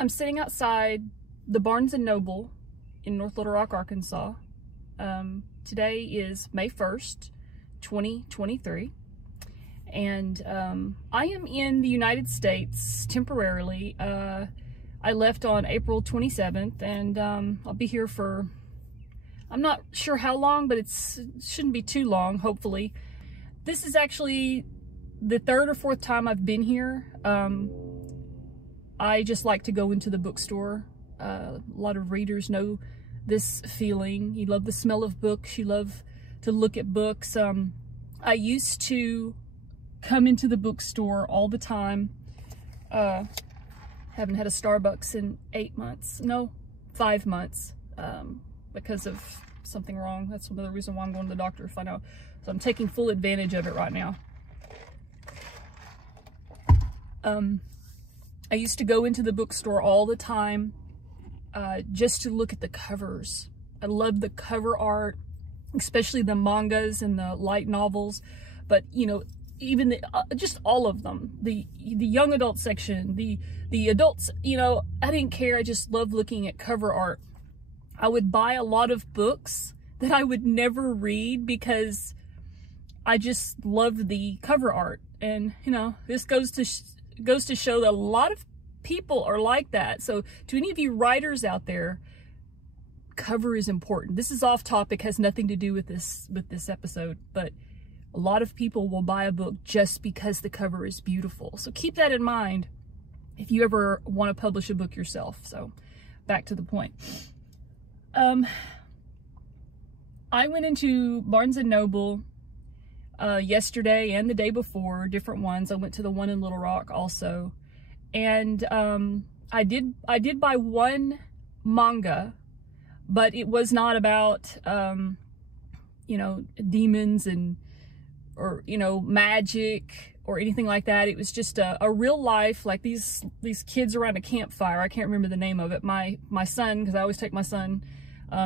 I'm sitting outside the Barnes & Noble in North Little Rock, Arkansas. Today is May 1st, 2023, and I am in the United States temporarily. I left on April 27th, and I'll be here for, I'm not sure how long, but it shouldn't be too long, hopefully. This is actually the third or fourth time I've been here. I just like to go into the bookstore. A lot of readers know this feeling. You love the smell of books. You love to look at books. I used to come into the bookstore all the time. Haven't had a Starbucks in 8 months. No, 5 months, because of something wrong. That's one of the reasons why I'm going to the doctor to find out. So I'm taking full advantage of it right now. I used to go into the bookstore all the time just to look at the covers. I love the cover art, especially the mangas and the light novels. But, you know, even just all of them. The young adult section, the adults, you know, I didn't care. I just loved looking at cover art. I would buy a lot of books that I would never read because I just loved the cover art. And, you know, this goes to show that a lot of people are like that. So to any of you writers out there, cover is important. This is off topic, has nothing to do with this episode, but a lot of people will buy a book just because the cover is beautiful. So keep that in mind if you ever want to publish a book yourself. So back to the point. I went into Barnes & Noble yesterday and the day before, different ones. I went to the one in Little Rock also, and I did buy one manga, but it was not about you know, demons or you know, magic or anything like that. It was just a real life, like these kids around a campfire. I can't remember the name of it. My son, because I always take my son,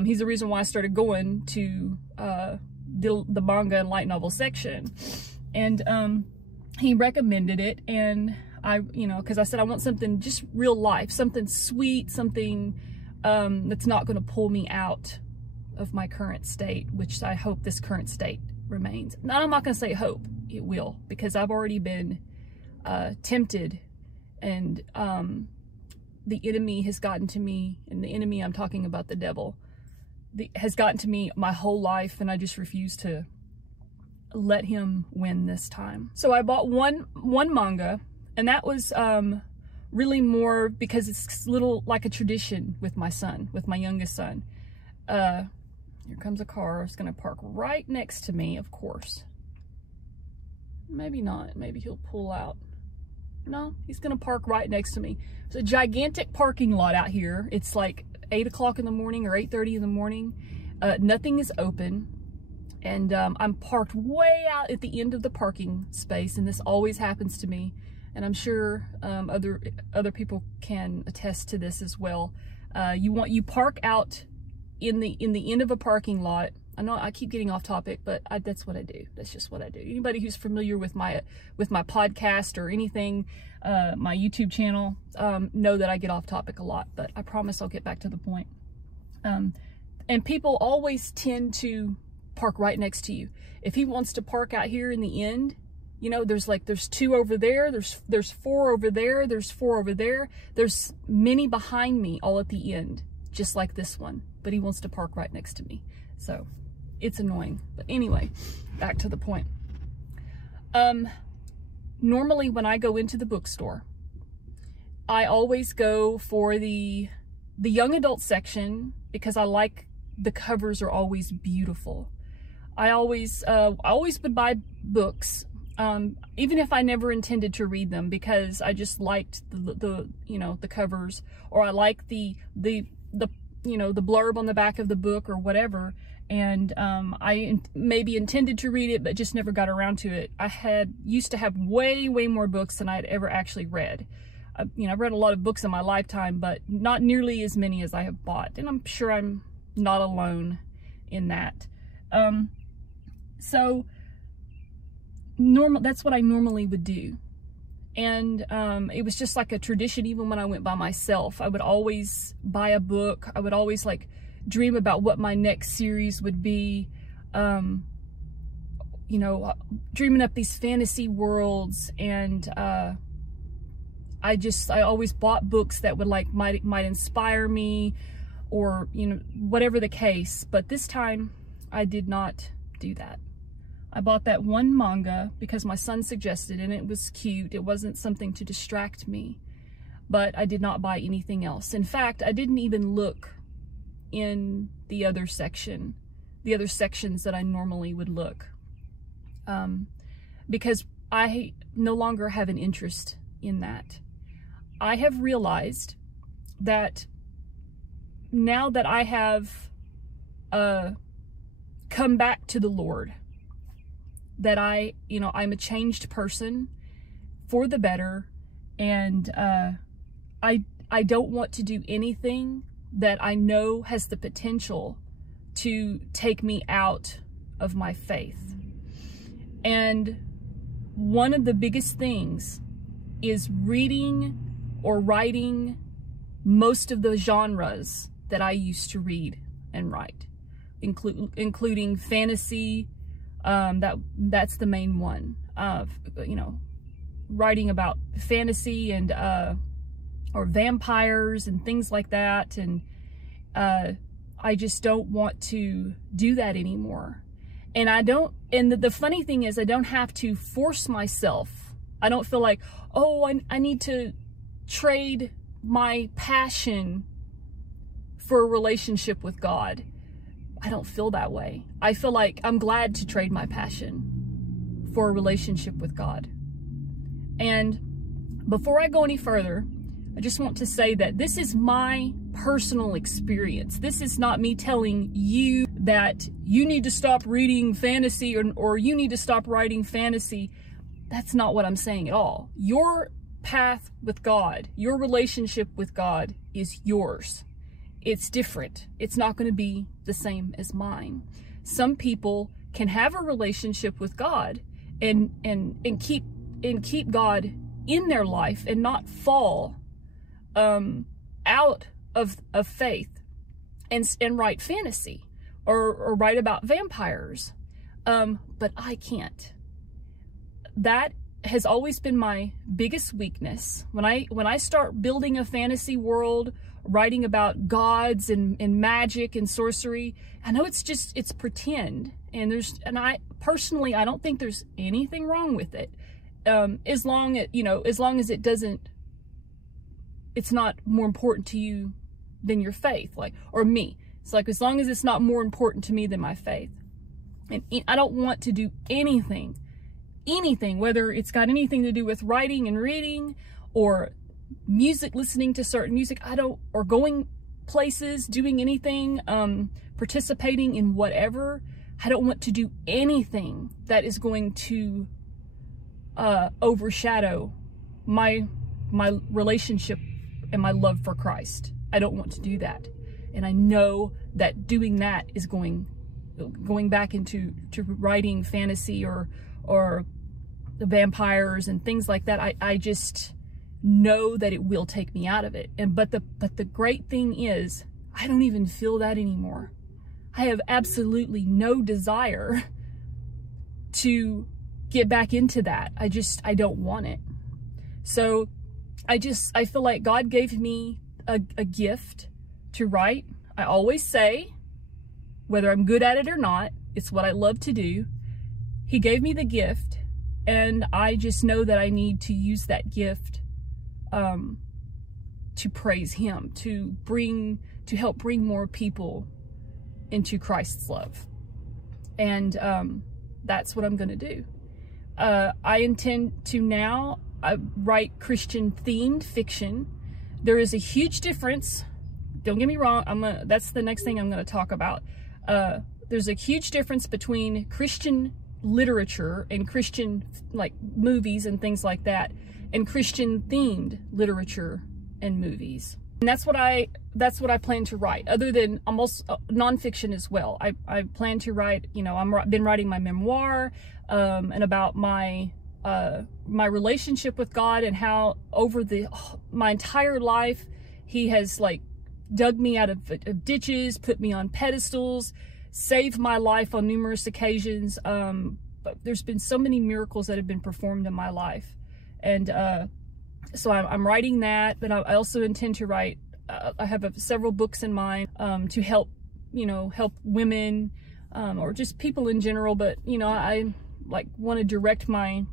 he's the reason why I started going to the manga and light novel section, and he recommended it, and I, you know, because I said I want something just real life, something sweet, something that's not going to pull me out of my current state, which I hope this current state remains. Now, I'm not going to say hope, it will, because I've already been tempted, and the enemy has gotten to me, and the enemy I'm talking about, the devil, has gotten to me my whole life, and I just refuse to let him win this time. So I bought one manga, and that was really more because it's little like a tradition with my son, with my youngest son. Here comes a car. It's going to park right next to me, of course. Maybe not. Maybe he'll pull out. No, he's going to park right next to me. It's a gigantic parking lot out here. It's like 8 o'clock in the morning or 8:30 in the morning. Nothing is open, and I'm parked way out at the end of the parking space, and this always happens to me, and I'm sure other people can attest to this as well. You park out in the end of a parking lot. I know I keep getting off topic, but that's what I do. That's just what I do. Anybody who's familiar with my podcast or anything, my YouTube channel, know that I get off topic a lot, but I promise I'll get back to the point. And people always tend to park right next to you. If he wants to park out here in the end, you know, there's 2 over there, there's 4 over there, there's 4 over there, there's many behind me all at the end, just like this one, but he wants to park right next to me. So it's annoying. But anyway, back to the point. Normally when I go into the bookstore, I always go for the young adult section because I like the covers are always beautiful. I always would buy books, even if I never intended to read them, because I just liked the you know, the covers, or I like the you know, the blurb on the back of the book or whatever. And I maybe intended to read it, but just never got around to it. I used to have way more books than I'd ever actually read. You know, I've read a lot of books in my lifetime, but not nearly as many as I have bought. And I'm sure I'm not alone in that. So that's what I normally would do. And it was just like a tradition. Even when I went by myself, I would always buy a book. I would always like dream about what my next series would be. You know, dreaming up these fantasy worlds. And I always bought books that would like might inspire me, or, you know, whatever the case. But this time I did not do that. I bought that one manga because my son suggested it, and it was cute. It wasn't something to distract me, but I did not buy anything else. In fact, I didn't even look in the other sections that I normally would look, because I no longer have an interest in that. I have realized that now that I have come back to the Lord, that I'm a changed person for the better, and I don't want to do anything that I know has the potential to take me out of my faith. And one of the biggest things is reading or writing most of the genres that I used to read and write, including fantasy. That's the main one. You know, writing about fantasy and or vampires and things like that. And I just don't want to do that anymore. And the funny thing is, I don't have to force myself. I don't feel like, oh, I need to trade my passion for a relationship with God. I don't feel that way. I feel like I'm glad to trade my passion for a relationship with God. And before I go any further, I just want to say that this is my personal experience. This is not me telling you that you need to stop reading fantasy or you need to stop writing fantasy. That's not what I'm saying at all. Your path with God, your relationship with God is yours. It's different. It's not going to be the same as mine. Some people can have a relationship with God and keep God in their life and not fall out of faith and write fantasy or write about vampires. But I can't. That has always been my biggest weakness. When I start building a fantasy world, writing about gods and magic and sorcery, I know it's pretend, and I personally, I don't think there's anything wrong with it, as long as it's not more important to you than your faith, or me. It's like, as long as it's not more important to me than my faith. And I don't want to do anything, whether it's got anything to do with writing and reading or music, listening to certain music, or going places, doing anything, participating in whatever. I don't want to do anything that is going to overshadow my relationship and my love for Christ. I don't want to do that. And I know that doing that is going back into writing fantasy or the vampires and things like that. I just know that it will take me out of it. But the great thing is, I don't even feel that anymore. I have absolutely no desire to get back into that. I don't want it. So I feel like God gave me a gift to write. I always say, whether I'm good at it or not, it's what I love to do. He gave me the gift, and I just know that I need to use that gift to praise Him, to help bring more people into Christ's love. And that's what I'm going to do. I intend to now write Christian-themed fiction. There is a huge difference. Don't get me wrong. That's the next thing I'm going to talk about. there's a huge difference between Christian literature and Christian like movies and things like that, and Christian themed literature and movies. And that's what I plan to write, other than almost nonfiction as well. I plan to write, you know, I've been writing my memoir, and about my relationship with God, and how over my entire life he has like dug me out of ditches, put me on pedestals, saved my life on numerous occasions. But there's been so many miracles that have been performed in my life. And so I'm writing that, but I also intend to write, I have several books in mind to help, you know, help women or just people in general. But, you know, I like want to direct my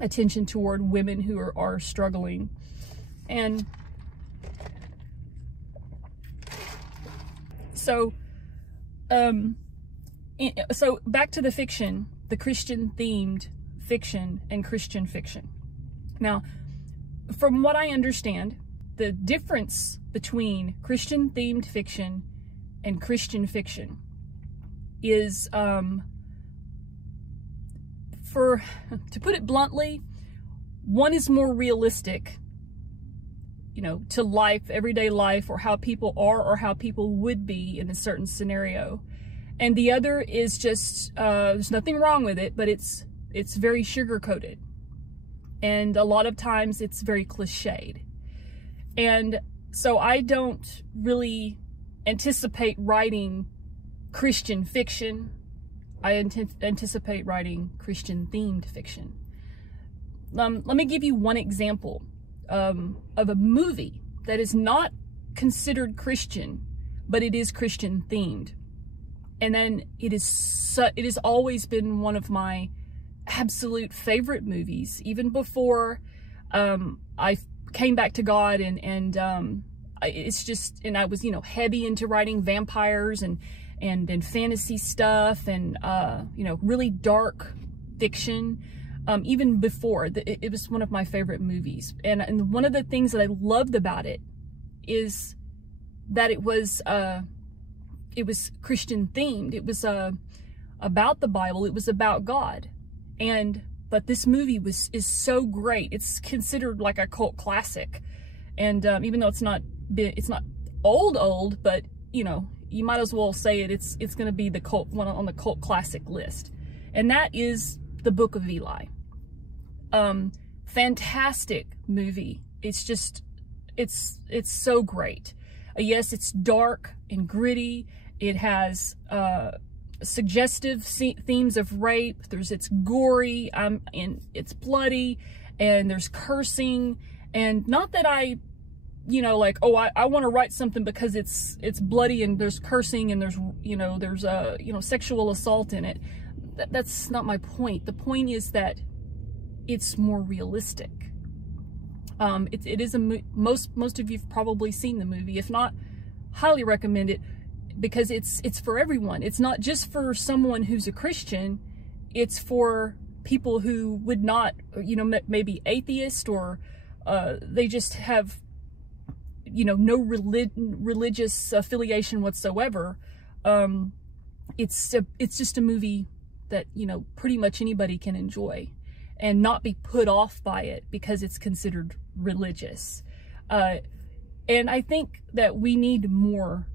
attention toward women who are struggling. And so, so back to the fiction, the Christian themed fiction and Christian fiction. Now, from what I understand, the difference between Christian themed fiction and Christian fiction is, to put it bluntly, one is more realistic, you know, to life, everyday life, or how people are or how people would be in a certain scenario. And the other is just, there's nothing wrong with it, but it's very sugar-coated. And a lot of times it's very cliched. And so I don't really anticipate writing Christian fiction. I anticipate writing Christian-themed fiction. Let me give you one example of a movie that is not considered Christian, but it is Christian-themed. And then it has always been one of my absolute favorite movies, even before I came back to God, and it's just, and I was, you know, heavy into writing vampires and fantasy stuff, and you know, really dark fiction. Even before, it was one of my favorite movies. And one of the things that I loved about it is that it was Christian themed. It was about the Bible. It was about God. But this movie is so great. It's considered like a cult classic. And even though it's not old, but you know, you might as well say it's going to be the cult one on the cult classic list. And that is The Book of Eli. Fantastic movie. It's just, it's so great. Yes, it's dark and gritty. It has suggestive themes of rape. It's gory, and it's bloody, and there's cursing. And not that I, you know, like, oh, I want to write something because it's bloody and there's cursing and there's, you know, there's sexual assault in it. That's not my point. The point is that it's more realistic. It is most of you've probably seen the movie. If not, highly recommend it, because it's for everyone. It's not just for someone who's a Christian. It's for people who would not, you know, maybe atheist, or they just have, you know, no religious affiliation whatsoever. It's just a movie that, you know, pretty much anybody can enjoy and not be put off by it because it's considered religious. And I think that we need more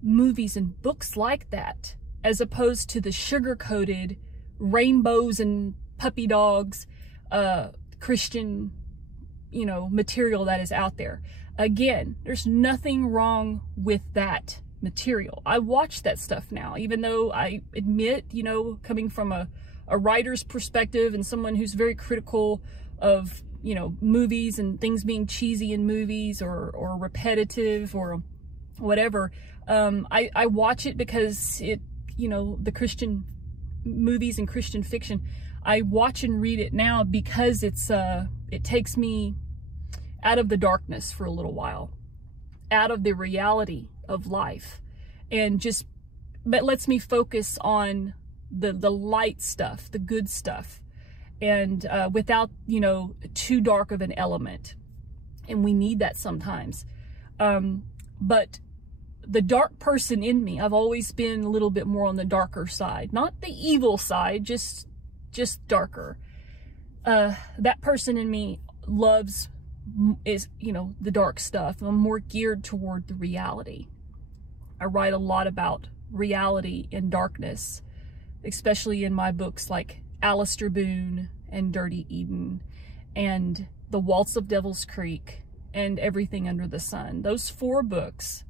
movies and books like that, as opposed to the sugar-coated rainbows and puppy dogs Christian, you know, material that is out there. Again, there's nothing wrong with that material. I watch that stuff now, even though I admit, you know, coming from a writer's perspective and someone who's very critical of, you know, movies and things being cheesy in movies or repetitive or whatever, I watch it because it, you know, the Christian movies and Christian fiction, I watch and read it now because it takes me out of the darkness for a little while, out of the reality of life, and just, but lets me focus on the light stuff, the good stuff, and without, you know, too dark of an element. And we need that sometimes. But the dark person in me, I've always been a little bit more on the darker side, not the evil side, just darker. That person in me is, you know, the dark stuff. I'm more geared toward the reality. I write a lot about reality and darkness, especially in my books like Alistair Boone and Dirty Eden and The Waltz of Devil's Creek and Everything Under the Sun. Those 4 books,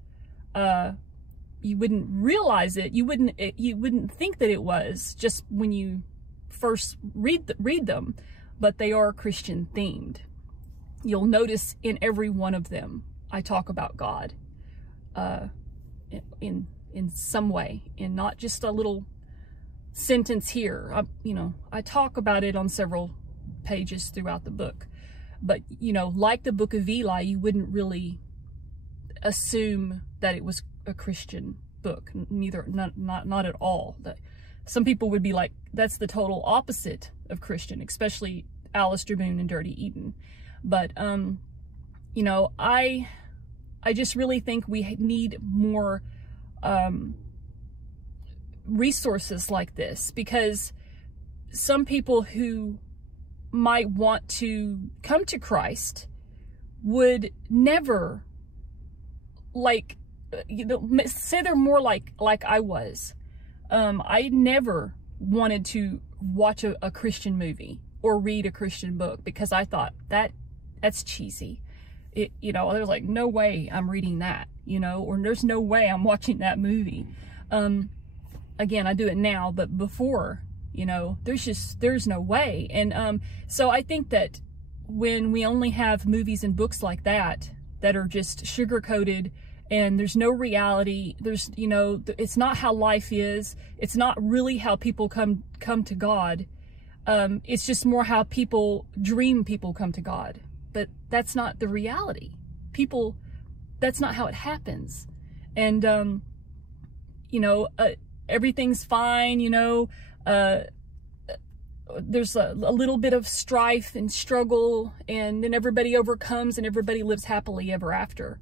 you wouldn't realize it. You wouldn't think that it was just when you first read them, but they are Christian themed. You'll notice in every one of them, I talk about God, in some way, and not just a little sentence here. I talk about it on several pages throughout the book, but you know, like the Book of Eli, you wouldn't really assume that it was a Christian book. Not at all. Some people would be like, that's the total opposite of Christian, especially Alistair Boone and Dirty Eden. But you know, I just really think we need more resources like this, because some people who might want to come to Christ would never, like, you know, say they're more like I was. I never wanted to watch a Christian movie or read a Christian book because I thought that's cheesy. You know, there's like, no way I'm reading that, you know, or there's no way I'm watching that movie. Again, I do it now, but before, you know, there's no way. And so I think that when we only have movies and books like that are just sugar-coated and there's no reality, there's, you know, it's not how life is, it's not really how people come to God. It's just more how people dream people come to God. But that's not the reality. That's not how it happens. And, you know, everything's fine, you know, there's a little bit of strife and struggle, and then everybody overcomes and everybody lives happily ever after.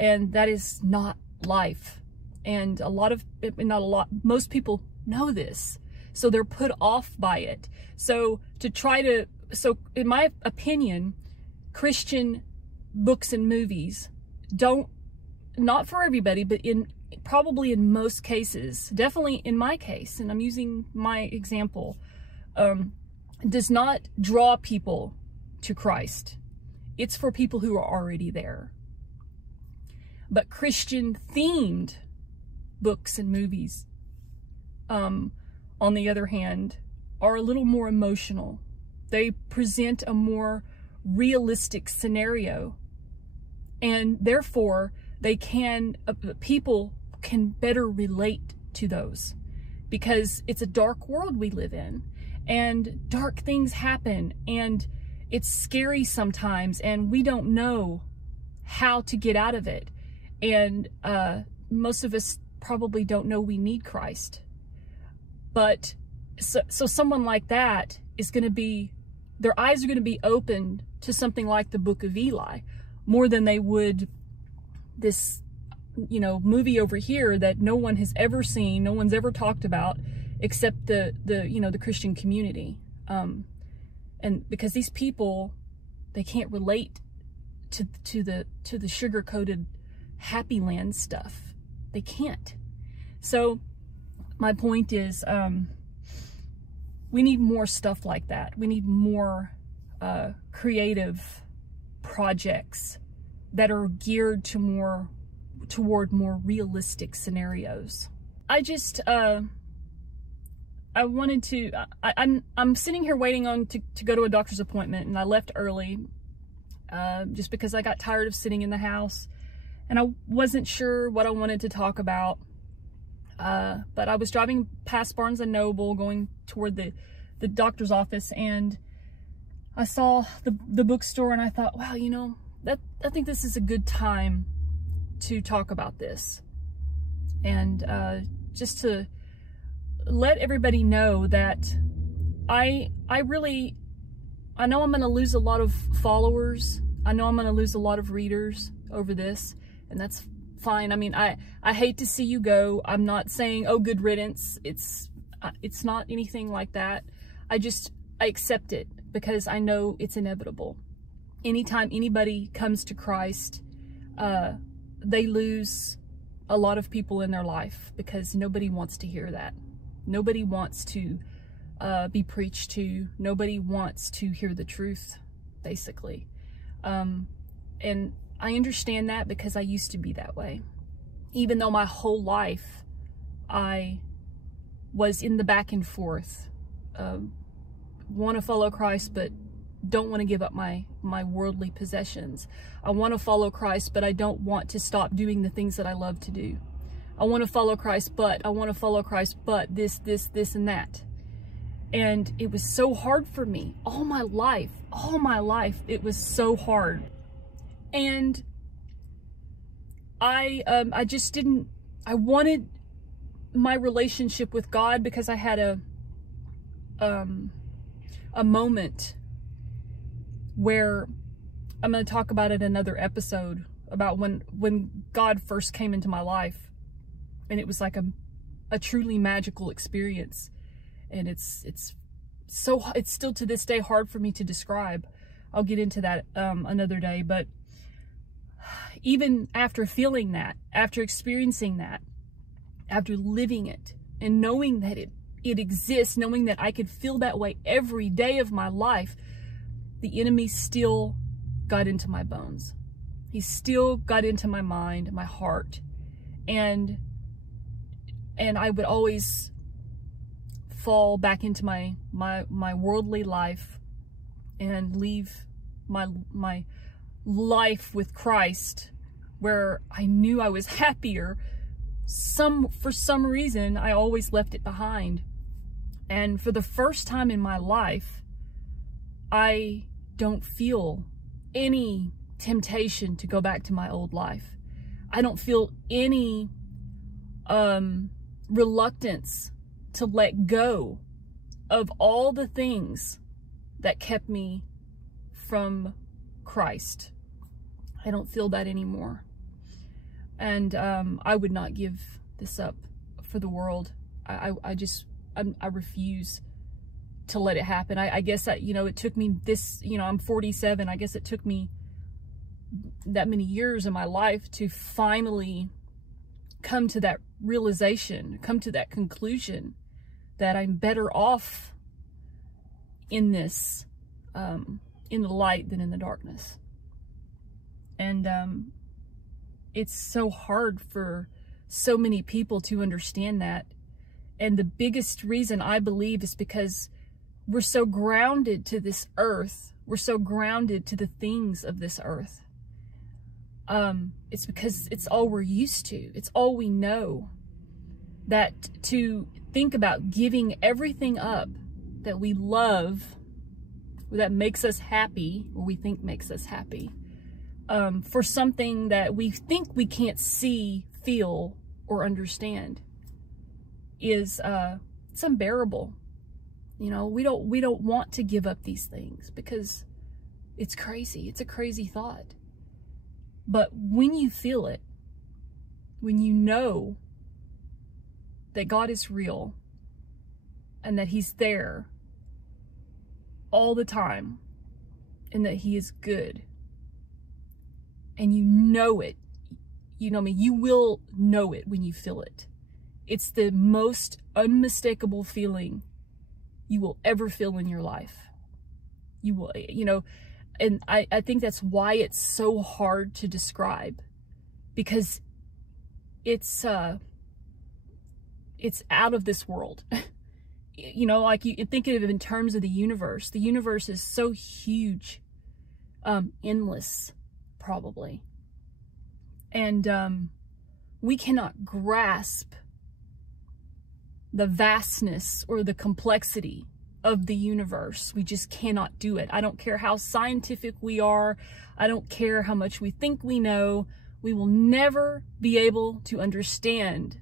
And that is not life. And most people know this. So they're put off by it. So in my opinion, Christian books and movies not for everybody, but probably in most cases, definitely in my case, and I'm using my example, does not draw people to Christ. It's for people who are already there. But Christian themed books and movies, on the other hand, are a little more emotional. They present a more realistic scenario, and therefore people can better relate to those, because it's a dark world we live in, and dark things happen, and it's scary sometimes, and we don't know how to get out of it. And most of us probably don't know we need Christ. But so someone like that is going to be, their eyes are going to be opened to something like the Book of Eli more than they would this, you know, movie over here that no one has ever seen, no one's ever talked about, except the Christian community. And because these people, they can't relate to the sugar-coated Happy Land stuff. They can't. So my point is, we need more stuff like that. We need more creative projects that are geared toward more realistic scenarios. I just I wanted to, I'm sitting here waiting to go to a doctor's appointment, and I left early just because I got tired of sitting in the house and I wasn't sure what I wanted to talk about. But I was driving past Barnes & Noble going toward the doctor's office, and I saw the bookstore, and I thought, wow, you know, I think this is a good time to talk about this. And just to let everybody know that I know I'm going to lose a lot of followers. I know I'm going to lose a lot of readers over this, and that's fine. I mean, I hate to see you go. I'm not saying, oh, good riddance. It's not anything like that. I accept it because I know it's inevitable. Anytime anybody comes to Christ, they lose a lot of people in their life because nobody wants to hear that. Nobody wants to be preached to. Nobody wants to hear the truth, basically. And I understand that because I used to be that way. Even though my whole life I was in the back and forth, want to follow Christ, but don't want to give up my worldly possessions. I want to follow Christ, but I don't want to stop doing the things that I love to do. I want to follow Christ, but I want to follow Christ, but this, and that. And it was so hard for me all my life. It was so hard. And I wanted my relationship with God because I had a moment where I'm going to talk about it in another episode about when God first came into my life, and it was like a truly magical experience. And it's still to this day hard for me to describe. I'll get into that another day. But even after feeling that, after experiencing that, after living it, and knowing that it exists, knowing that I could feel that way every day of my life, the enemy still got into my bones. He still got into my mind, my heart, and I would always fall back into my worldly life and leave my life with Christ, where I knew I was happier. For some reason, I always left it behind. And for the first time in my life, I don't feel any temptation to go back to my old life. I don't feel any reluctance to let go of all the things that kept me from Christ. I don't feel that anymore. And I would not give this up for the world. I refuse to let it happen. I guess that, it took me I'm 47. I guess it took me that many years in my life to finally come to that realization, come to that conclusion that I'm better off in this, in the light than in the darkness. And it's so hard for so many people to understand that. And the biggest reason I believe is because we're so grounded to this earth. We're so grounded to the things of this earth. It's because it's all we're used to. It's all we know. That to think about giving everything up that we love, that makes us happy, or we think makes us happy, for something that we think we can't see, feel, or understand, is it's unbearable. We don't want to give up these things because it's crazy. It's a crazy thought. But when you feel it, when you know that God is real and that He's there all the time and that He is good, and you know it, you will know it when you feel it. It's the most unmistakable feeling you will ever feel in your life. You will, and I think that's why it's so hard to describe, because it's out of this world. Like you think of it in terms of the universe. The universe is so huge, endless, probably. And we cannot grasp the vastness or the complexity of the universe. We just cannot do it. I don't care how scientific we are. I don't care how much we think we know. We will never be able to understand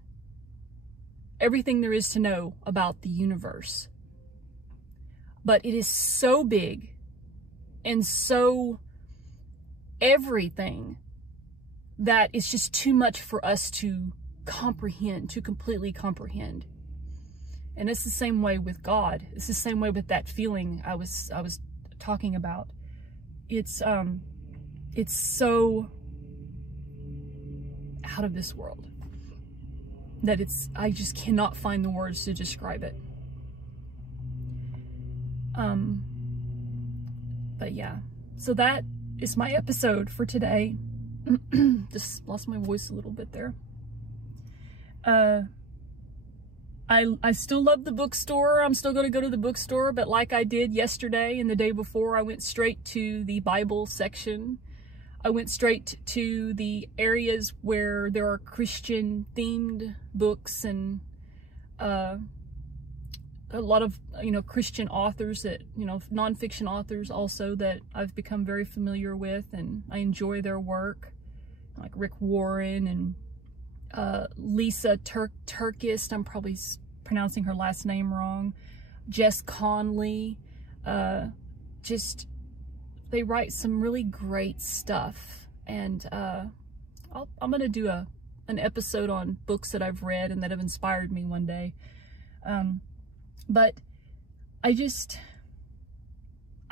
everything there is to know about the universe. But it is so big and so everything that is just too much for us to comprehend, to completely comprehend. And it's the same way with God. It's the same way with that feeling I was talking about. It's so out of this world that I just cannot find the words to describe it. But yeah, so that is my episode for today. Just lost my voice a little bit there. I still love the bookstore. I'm still going to go to the bookstore, but like I did yesterday and the day before, I went straight to the Bible section. I went straight to the areas where there are Christian themed books and a lot of, Christian authors that, nonfiction authors also that I've become very familiar with, and I enjoy their work, like Rick Warren and Lisa Turkist, I'm probably pronouncing her last name wrong, Jess Conley, they write some really great stuff, and I'm gonna do an episode on books that I've read and that have inspired me one day. But I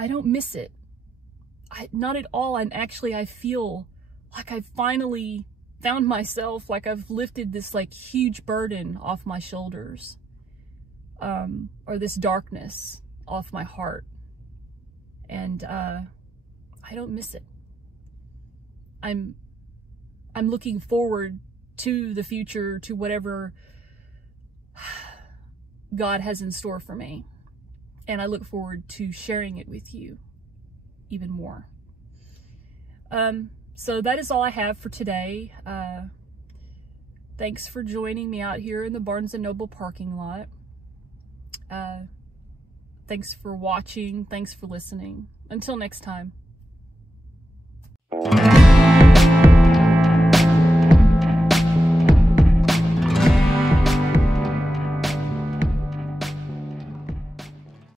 don't miss it. Not at all. And actually I feel like I finally found myself, like I've lifted this like huge burden off my shoulders, or this darkness off my heart. And I don't miss it. I'm looking forward to the future, to whatever God has in store for me. And I look forward to sharing it with you even more. So that is all I have for today. Thanks for joining me out here in the Barnes & Noble parking lot. Thanks for watching. Thanks for listening. Until next time.